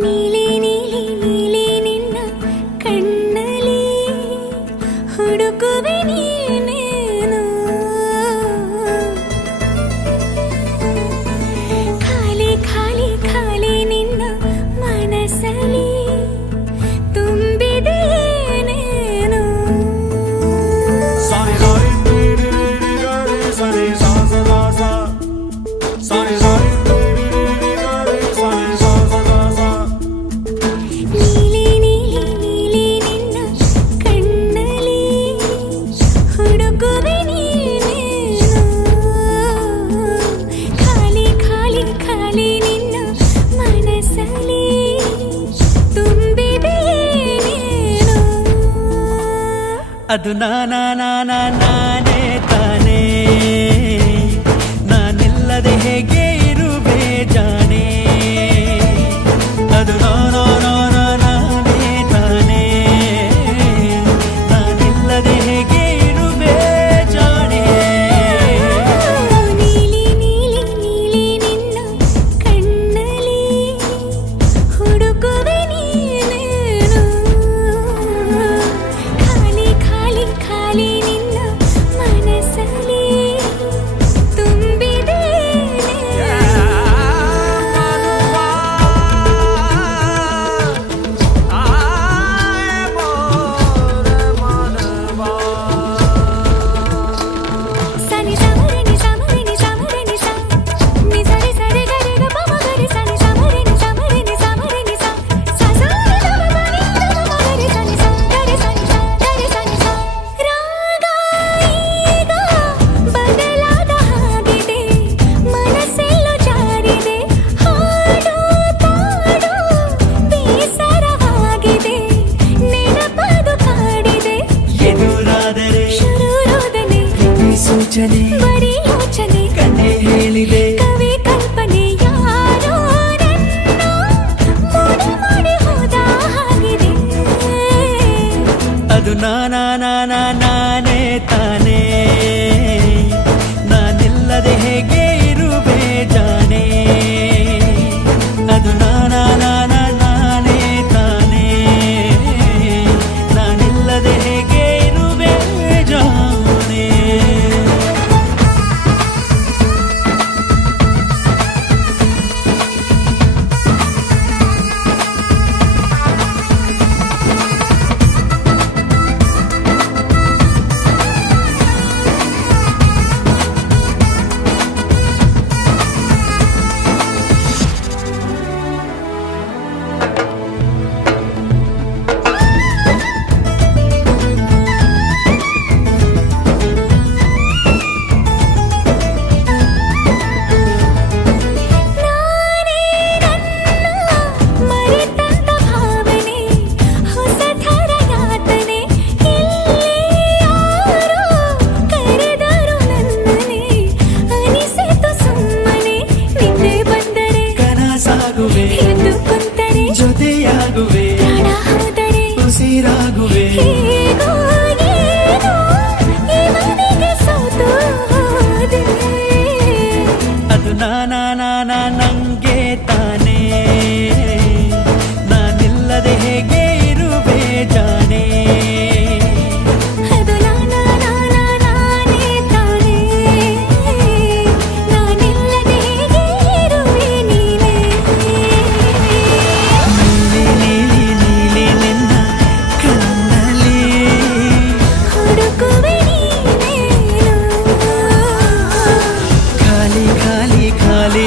ನೀಲಿ ನೀಲಿ ನೀಲಿ ನಿನ್ನ ಕಣ್ಣಲ್ಲಿ ಹುಡುಕುವೆ ನೀನೇನು ಖಾಲಿ ಖಾಲಿ ಖಾಲಿ ನಿನ್ನ ಮನಸ್ಸಲ್ಲಿ ತುಂಬಿದೆ ಏನೇನು ನೀಲಿ ನೀಲಿ ನೀಲಿ ನಿನ್ನ ಕಣ್ಣಲ್ಲಿ ಹುಡುಕುವೆ ನೀನೇನು ಖಾಲಿ ಖಾಲಿ ಖಾಲಿ ನಿನ್ನ ಮನಸ್ಸಲ್ಲಿ ತುಂಬಿದೆ ಏನೇನು ಅದು ನಾನೇ ತಾನೇ ನಾನಿಲ್ಲದೆ ಹೇಗೆ ಇರುವೆ ಜಾಣೆ ಅದು ನಾನೇ ತಾನೇ ನಾನಿಲ್ಲದೆ ಹೇಗೆ ಇರುವೆ ಜಾಣೆ ನೀಲಿ ನೀಲಿ ನೀಲಿ ನಿನ್ನ ಕಣ್ಣಲ್ಲಿ ಹುಡುಕುವೆ ನೀನೇನು ಖಾಲಿ ಖಾಲಿ ಖಾಲಿ ನಿನ್ನ ಮನಸ್ಸಲ್ಲಿ ತುಂಬಿದೆ ಸನಿ ಸಮರಣಿ ಸಮರಣಿ ಸಮರಣಿ ಸ ನಿ ಸರಿ ಸರಿ ಗರಿ ಗ ಪ ಮ ಗರಿ ಸನಿ ಸಮರಣಿ ಸಮರಣಿ ಸಮರಣಿ ಸ ಸ ಸ ನಿ ದ ಮ ಗರಿ ಸನಿ ಸ ಗರಿ ಸನಿ ಸ ಗರಿ ಸನಿ ಸ ರಾಗ ಈಗ ಬದಲಾದ ಹಾಗಿದೆ ಮನಸ್ಸೆಲ್ಲೂ ಜಾರಿದೆ ಹಾಡು ಪಾಡು ಬೇಸರವಾಗಿದೆ ನೆನಪದು ಕಾಡಿದೆ ಎದುರಾದರೆ ಶುರುರೋದನೆ ಸೂಚನೆ ಬರೀ ಯೋಚನೆ ಕಣ್ಣೆ ಹೇಳಿದೆ ಕವಿ ಕಲ್ಪನೆ ಯಾರೋ ನನ್ನ ಮೂಡಿ ಮಾಡಿ ಹೋದ ಹಾಗಿದೆ ಅದು ನಾನೇ ತಾನೇ ನಾನಿಲ್ಲದೆ ಹೇಗೆ ಇರುವೆ ಜಾಣೆ ಅದು ನಾನೇ ತಾನೇ ನಾನಿಲ್ಲದೆ ಹೇಗೆ ಇರುವೆ ಜಾಣೆ ನಾನೇ ನನ್ನ ಮರೆತಂತ ಭಾವನೆ ಹೊಸ ಥರ ಯಾತನೆ ಇಲ್ಲಿ ಯಾರೋ ಕರೆದರು ನನ್ನನೆ ಅನಿಸಿತು ಸುಮ್ಮನೆ ನಿದ್ದೆ ಬಂದರೆ ಕನಸಾಗುವೆ ಎದ್ದು ಕುಂತರೆ ಜೊತೆಯಾಗುವೆ ಪ್ರಾಣ ಹೋದರೆ ಉಸಿರಾಗುವೆ ಹೇಗೋ ಏನೋ ಈ ಮನೆಗೆ ಸೋತು ಹೋದೆ ಅದು ನಂಗೆ ತಾನೇ ನಾನಿಲ್ಲದೆ ಹೇಗೆ ಇರುವೆ ಜಾಣೆ ಅದು ನಾನೇ ತಾನೇ ನಾನಿಲ್ಲದೆ ಹೇಗೆ ಇರುವೆ ನೀನೇ ನೀಲಿ ನೀಲಿ ನೀಲಿ ನಿನ್ನ ಕಣ್ಣಲ್ಲಿ ಹುಡುಕುವೆ ನೀನೇನು ಖಾಲಿ ಖಾಲಿ ಖಾಲಿ